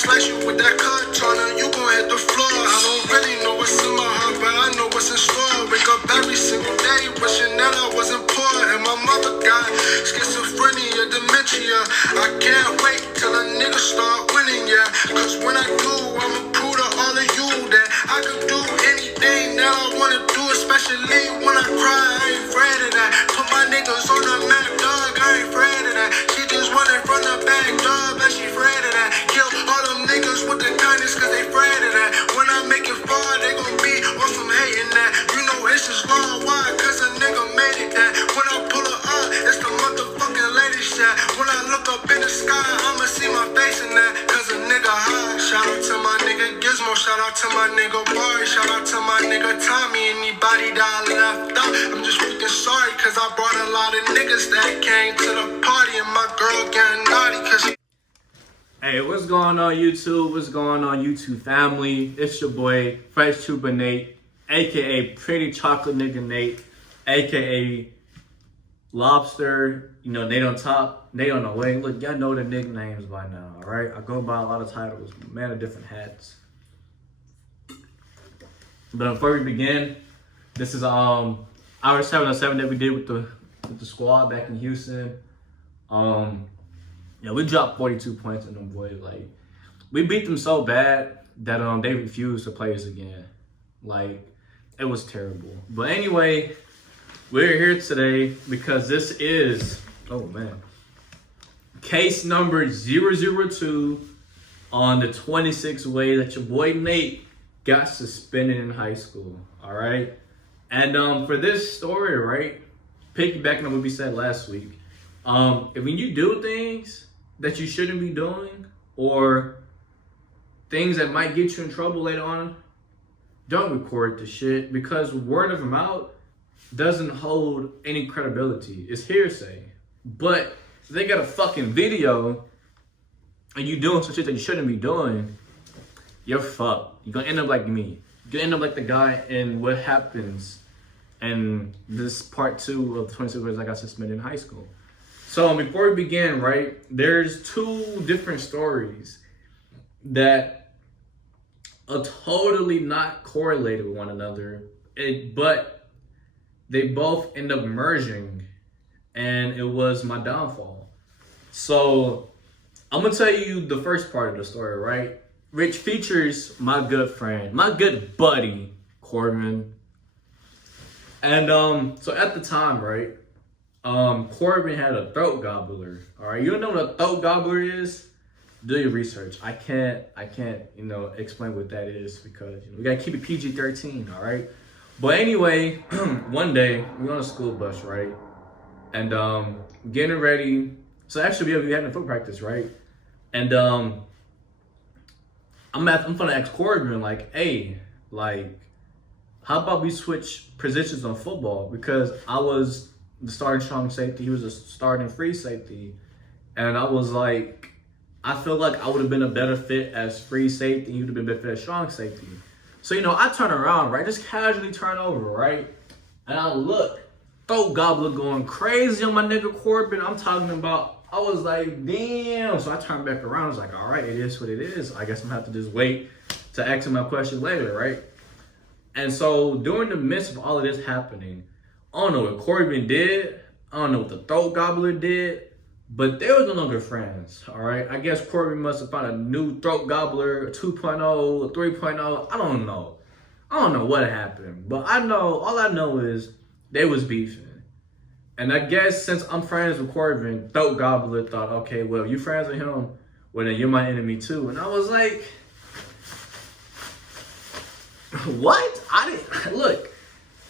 slice you with that katana, you gon' hit the floor. I don't really know what's in my heart, but I know what's in store. Wake up every single day wishing that I wasn't poor. And my mother got schizophrenia, dementia. I can't wait till a nigga start winning, yeah. Cause when I do, I'ma prove to all of you that I can do anything that I wanna do, especially when I cry. I ain't afraid of that. Put my niggas on the map, dog. I ain't afraid of that. She just running from the back, dog, but she afraid of that. Kill all them niggas with the kindness, cause they afraid of that. When I make it far, they gon' be on some hating that. You know it's just law, why? Cause a nigga made it that. When I pull her up, it's the motherfucking lady shot. When I look up in the sky, I'ma see my face in that. Cause a nigga high. Shout out to my nigga Gizmo, shout out to my nigga Barry, shout out to my nigga Tommy. Anybody that I left out, I'm just freaking sorry. Cause I brought a lot of niggas that came to the party. And my girl getting naughty cause she... Hey, what's going on YouTube? What's going on YouTube family? It's your boy, Fresh Trooper Nate, aka Pretty Chocolate Nigga Nate, aka Lobster, you know, Nate on top, Nate on the way. Look, y'all know the nicknames by now, alright? I go by a lot of titles, man of different hats. But before we begin, this is our 7-on-7 that we did with the squad back in Houston. Yeah, we dropped 42 points on them boys. Like, we beat them so bad that they refused to play us again. Like, it was terrible. But anyway, we're here today because this is, oh man, case number 002 on the 26 ways that your boy Nate got suspended in high school. All right, and for this story, right, piggybacking on what we said last week, if when you do things that you shouldn't be doing or things that might get you in trouble later on, don't record the shit, because word of mouth doesn't hold any credibility. It's hearsay. But if they got a fucking video and you doing some shit that you shouldn't be doing, you're fucked. You're gonna end up like me. You're gonna end up like the guy in What Happens in this part 2 of 26 Ways I Got Suspended in High School. So before we begin, right, there's two different stories that are totally not correlated with one another, but they both end up merging, and it was my downfall. So I'm gonna tell you the first part of the story, right, which features my good friend, my good buddy, Corbin. And so at the time, right, Corbin had a throat gobbler. All right, you don't know what a throat gobbler is? Do your research. I can't, you know, explain what that is because we gotta keep it PG-13. All right. But anyway, one day we on a school bus, right, and getting ready. So actually, we had a foot practice, right, and I'm gonna ask Corbin like, hey, like, how about we switch positions on football, because I was the starting strong safety, he was a starting free safety, and I was like, I feel like I would have been a better fit as free safety, he would have been a better fit as strong safety. So, you know, I turn around, right, just casually turn over, right, and I look, throat gobbler going crazy on my nigga Corbin. I'm talking about, I was like, damn. So I turned back around, I was like, all right, it is what it is. I guess I'm gonna have to just wait to ask him my question later, right? And so during the midst of all of this happening, I don't know what Corbin did. I don't know what the throat gobbler did, but they were no longer friends, all right? I guess Corbin must have found a new throat gobbler, a 2.0, a 3.0. I don't know. I don't know what happened, but all I know is they was beefing. And I guess since I'm friends with Corbin, throat gobbler thought, okay, well, you friends with him, well, then you're my enemy too. And I was like, what? I didn't, look,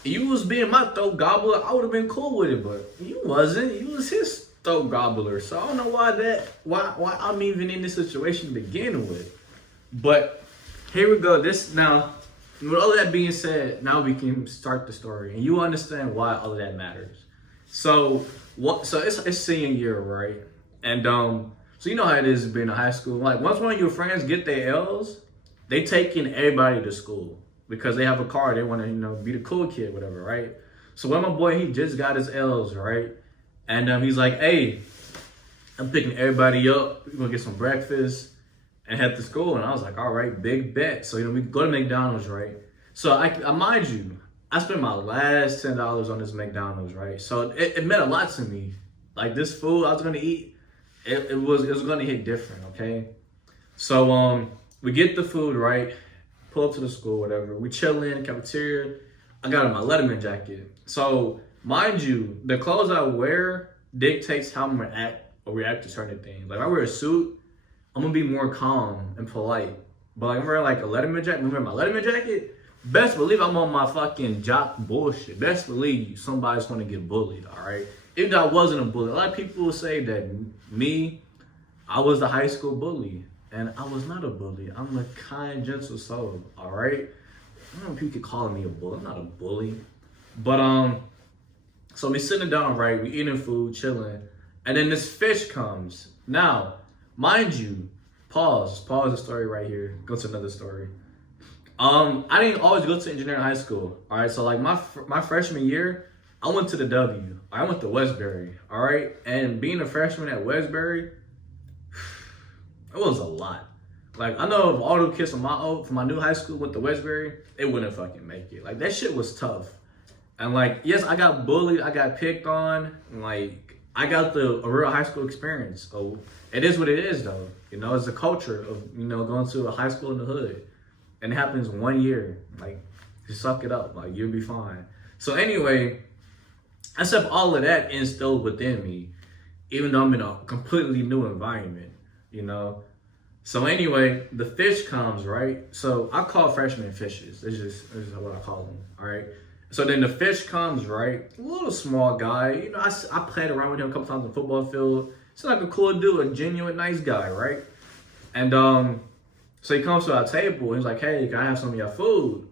you was being my throat gobbler, I would have been cool with it, but you wasn't. You was his throat gobbler. So I don't know why I'm even in this situation to begin with. But here we go. Now, with all that being said, now we can start the story, and you understand why all of that matters. So it's senior year, right? And so you know how it is being in high school. Like, once one of your friends get their L's, they taking everybody to school because they have a car. They want to, you know, be the cool kid, whatever, right? So when my boy, he just got his L's, right? And he's like, hey, I'm picking everybody up. We're gonna get some breakfast, and head to school. And I was like, all right, big bet. So, we go to McDonald's, right? So I mind you, I spent my last $10 on this McDonald's, right? So it meant a lot to me. Like this food I was gonna eat, it was gonna hit different, okay? So we get the food, right? Pull up to the school, whatever. We chill in the cafeteria. I got on my Letterman jacket. So mind you, the clothes I wear dictates how I'm gonna act or react to certain things. Like if I wear a suit, I'm gonna be more calm and polite. But like I'm wearing like a Letterman jacket, I'm wearing my Letterman jacket, best believe I'm on my fucking jock bullshit. Best believe somebody's gonna get bullied, all right? Even though I wasn't a bully, a lot of people will say that me, I was the high school bully. And I was not a bully. I'm a kind, gentle soul, all right? I don't know if people could call me a bully. I'm not a bully. But, so we sitting down, right? We eating food, chilling. And then this fish comes. Now, mind you, pause the story right here. Go to another story. I didn't always go to engineering high school, all right? So like my freshman year, I went to the W. I went to Westbury, all right? And being a freshman at Westbury, it was a lot. Like I know if all the kids from my new high school went to Westbury, they wouldn't fucking make it. Like that shit was tough. And like, yes, I got bullied, I got picked on, and like I got a real high school experience. So it is what it is though. It's the culture of, going to a high school in the hood. And it happens 1 year. Like, just suck it up. Like, you'll be fine. So anyway, I said all of that instilled within me, even though I'm in a completely new environment, So anyway, the fish comes, right? So I call freshmen fishes. It's just what I call them, all right? So then the fish comes, right? A little small guy. I played around with him a couple times on the football field. He's like a cool dude, a genuine nice guy, right? And so he comes to our table. He's like, hey, can I have some of your food?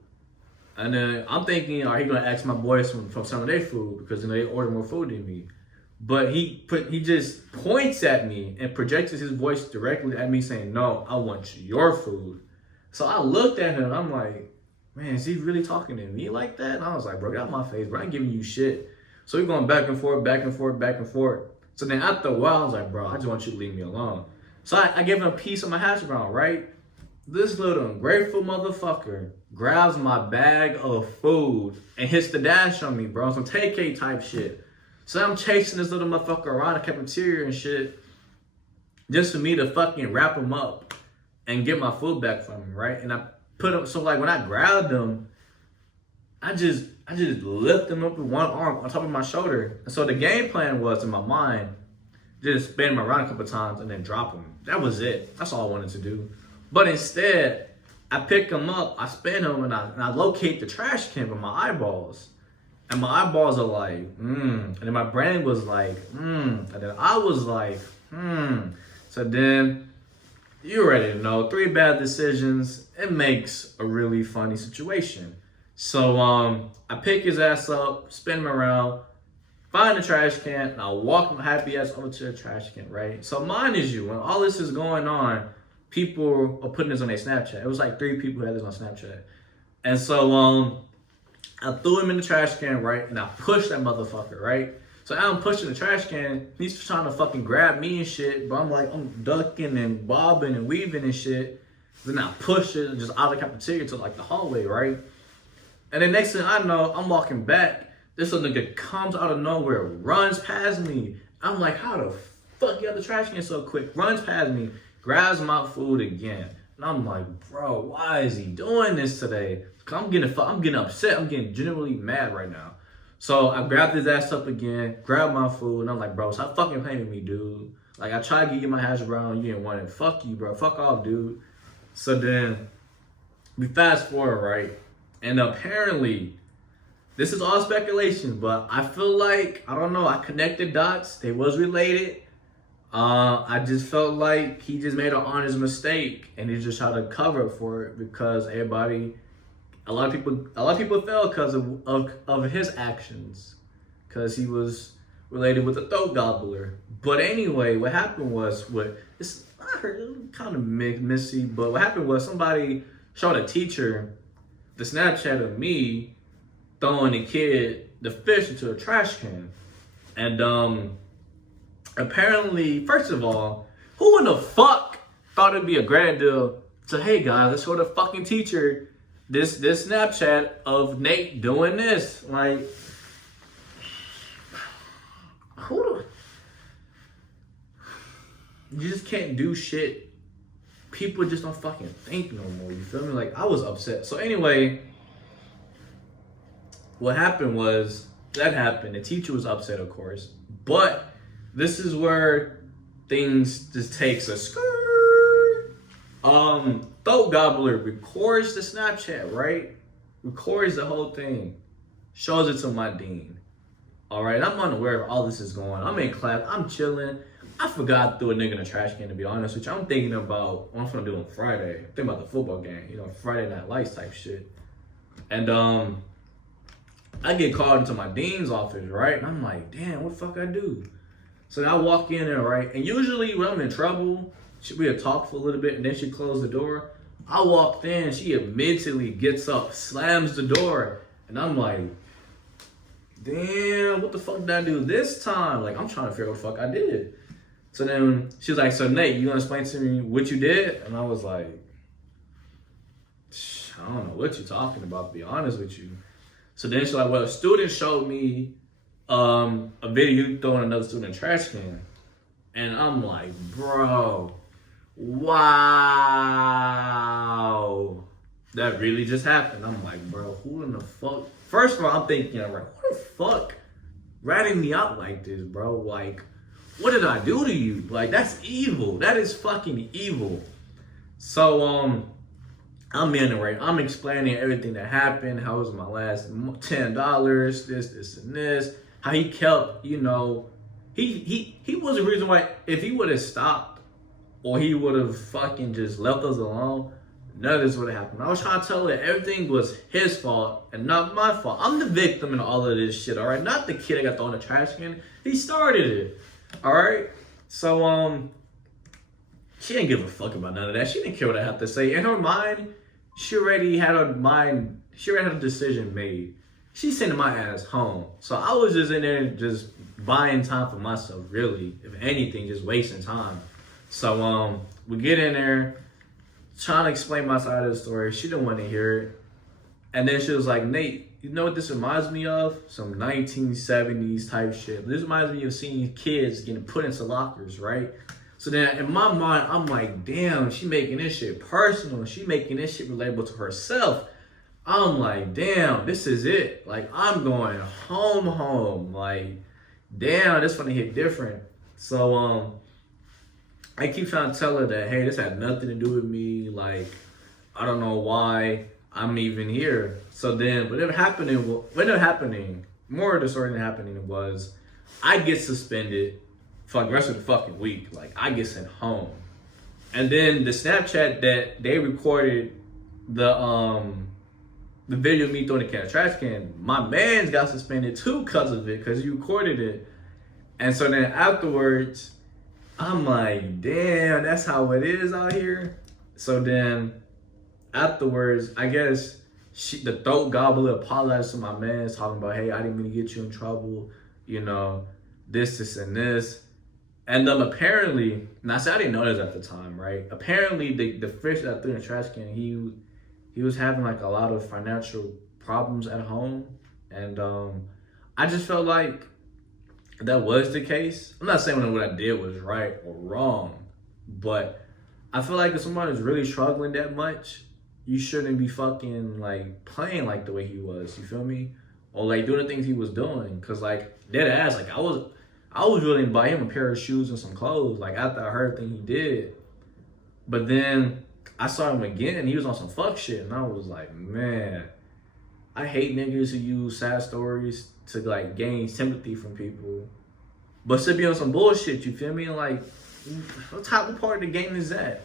And then I'm thinking, are he going to ask my boys from some of their food? Because they order more food than me. But he just points at me and projects his voice directly at me saying, no, I want your food. So I looked at him and I'm like, man, is he really talking to me like that? And I was like, bro, get out my face, bro. I ain't giving you shit. So we're going back and forth, back and forth, back and forth. So then after a while, I was like, bro, I just want you to leave me alone. So I gave him a piece of my hash brown, right? This little ungrateful motherfucker grabs my bag of food and hits the dash on me, bro. Some TK type shit. So I'm chasing this little motherfucker around the cafeteria and shit just for me to fucking wrap him up and get my food back from him, right? And I put him, so like when I grabbed him, I just lift him up with one arm on top of my shoulder. And so the game plan was in my mind, just spin him around a couple times and then drop him. That was it. That's all I wanted to do. But instead, I pick him up, I spin him, and I locate the trash can with my eyeballs. And my eyeballs are like, And then my brain was like, And then I was like, So then, you already know, 3 bad decisions, it makes a really funny situation. So I pick his ass up, spin him around, find the trash can, and I walk my happy ass over to the trash can, right? So mind you, when all this is going on, people are putting this on their Snapchat. It was like 3 people who had this on Snapchat. And so I threw him in the trash can, right? And I pushed that motherfucker, right? So I'm pushing the trash can. He's trying to fucking grab me and shit. But I'm ducking and bobbing and weaving and shit. Then I push it just out of the cafeteria to like the hallway, right? And then next thing I know, I'm walking back. This little nigga comes out of nowhere, runs past me. I'm like, how the fuck you got the trash can so quick? Runs past me, grabs my food again. And I'm like, bro, why is he doing this today? I'm getting upset. I'm getting genuinely mad right now. So I grabbed his ass up again, grabbed my food, and I'm like, bro, stop fucking playing with me, dude. Like, I tried to give you my hash brown, you didn't want it. Fuck you, bro. Fuck off, dude. So then we fast forward, right? And apparently, this is all speculation, but I feel like, I don't know, I connected dots. They was related. I just felt like he just made an honest mistake and he just tried to cover for it because a lot of people fell because of his actions, because he was related with a throat gobbler. But anyway, what happened was, I heard it was kind of messy, but what happened was somebody showed a teacher the Snapchat of me throwing the fish into a trash can. And apparently, first of all, who in the fuck thought it'd be a great idea to, hey guys, let's show the fucking teacher this Snapchat of Nate doing this. Like, who the... You just can't do shit. People just don't fucking think no more, you feel me? Like, I was upset. So anyway, what happened was, that happened. The teacher was upset, of course. But this is where things just takes a skirt. Throat Gobbler records the Snapchat, right? Records the whole thing. Shows it to my dean. All right, I'm unaware of all this is going on. I'm in class, I'm chilling. I forgot to throw a nigga in the trash can, to be honest with you. I'm thinking about what I'm gonna do on Friday. I'm thinking about the football game, you know, Friday Night Lights type shit. And I get called into my dean's office, right? And I'm like, damn, what the fuck I do? So then I walk in there, right? And usually when I'm in trouble, we'll talk for a little bit and then she closed the door. I walked in, she immediately gets up, slams the door. And I'm like, damn, what the fuck did I do this time? Like, I'm trying to figure out what the fuck I did. So then she was like, so Nate, you gonna explain to me what you did? And I was like, I don't know what you're talking about, to be honest with you. So then she's like, well, a student showed me a video you throwing another student in a trash can. And I'm like, bro, wow. That really just happened. I'm like, bro, who in the fuck? First of all, I'm thinking, right, who the fuck ratting me out like this, bro? Like, what did I do to you? Like, that's evil. That is fucking evil. So, I'm in there, right? I'm explaining everything that happened, how it was my last $10, this, and this. How he kept, you know, he was the reason why, if he would have stopped or he would have fucking just left us alone, none of this would have happened. I was trying to tell her that everything was his fault and not my fault. I'm the victim in all of this shit, all right? Not the kid that got thrown in the trash can. He started it, all right? So, she didn't give a fuck about none of that. She didn't care what I have to say. In her mind, she already had a decision made. She sent my ass home. So I was just in there just buying time for myself, really. If anything, just wasting time. So we get in there, trying to explain my side of the story. She didn't want to hear it. And then she was like, Nate, you know what this reminds me of? Some 1970s type shit. This reminds me of seeing kids getting put into lockers, right? So then in my mind, I'm like, damn, she making this shit personal. She making this shit relatable to herself. I'm like, damn, this is it. Like, I'm going home. Like, damn, this gonna hit different. So, I keep trying to tell her that, hey, this had nothing to do with me. Like, I don't know why I'm even here. So then, what ended up happening, more of the story than happening was, I get suspended for the rest of the fucking week. Like, I get sent home. And then the Snapchat that they recorded the video of me throwing the trash can, my man's got suspended too because of it, because he recorded it. And so then afterwards, I'm like, damn, that's how it is out here. So then afterwards, I guess the throat gobbler apologized to my man, talking about, hey, I didn't mean to get you in trouble, you know, this, and this. And apparently, and I said I didn't know this at the time, right? Apparently, the fish that threw in the trash can, he was having like a lot of financial problems at home, and I just felt like that was the case. I'm not saying what I did was right or wrong, but I feel like if somebody's really struggling that much, you shouldn't be fucking like playing like the way he was. You feel me? Or like doing the things he was doing, cause like dead ass, like I was willing to buy him a pair of shoes and some clothes, like after I heard everything he did. But then I saw him again and he was on some fuck shit, and I was like, man, I hate niggas who use sad stories to like gain sympathy from people, but still be on some bullshit, you feel me? Like, what type of part of the game is that?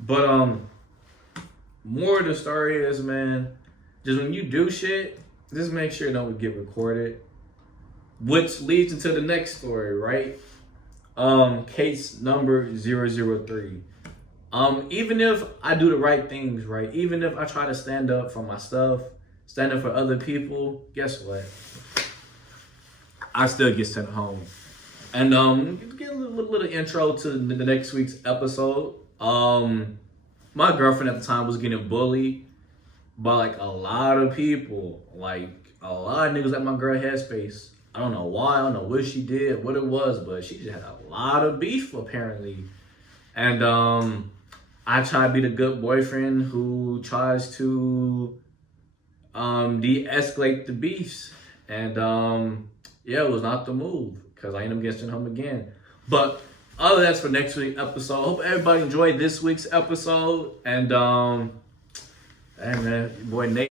But more of the story is, man, just when you do shit, just make sure it don't get recorded. Which leads into the next story, right? Case number 003. Even if I do the right things, right? Even if I try to stand up for my stuff, stand up for other people, guess what? I still get sent home. And get a little intro to the next week's episode. My girlfriend at the time was getting bullied by like a lot of people, like a lot of niggas at my girl headspace. I don't know why, I don't know what she did, what it was, but she just had a lot of beef apparently. And I try to be the good boyfriend who tries to de-escalate the beefs. And yeah, it was not the move because I ended up getting home again. But all of that's for next week's episode. Hope everybody enjoyed this week's episode. And man, your boy Nate.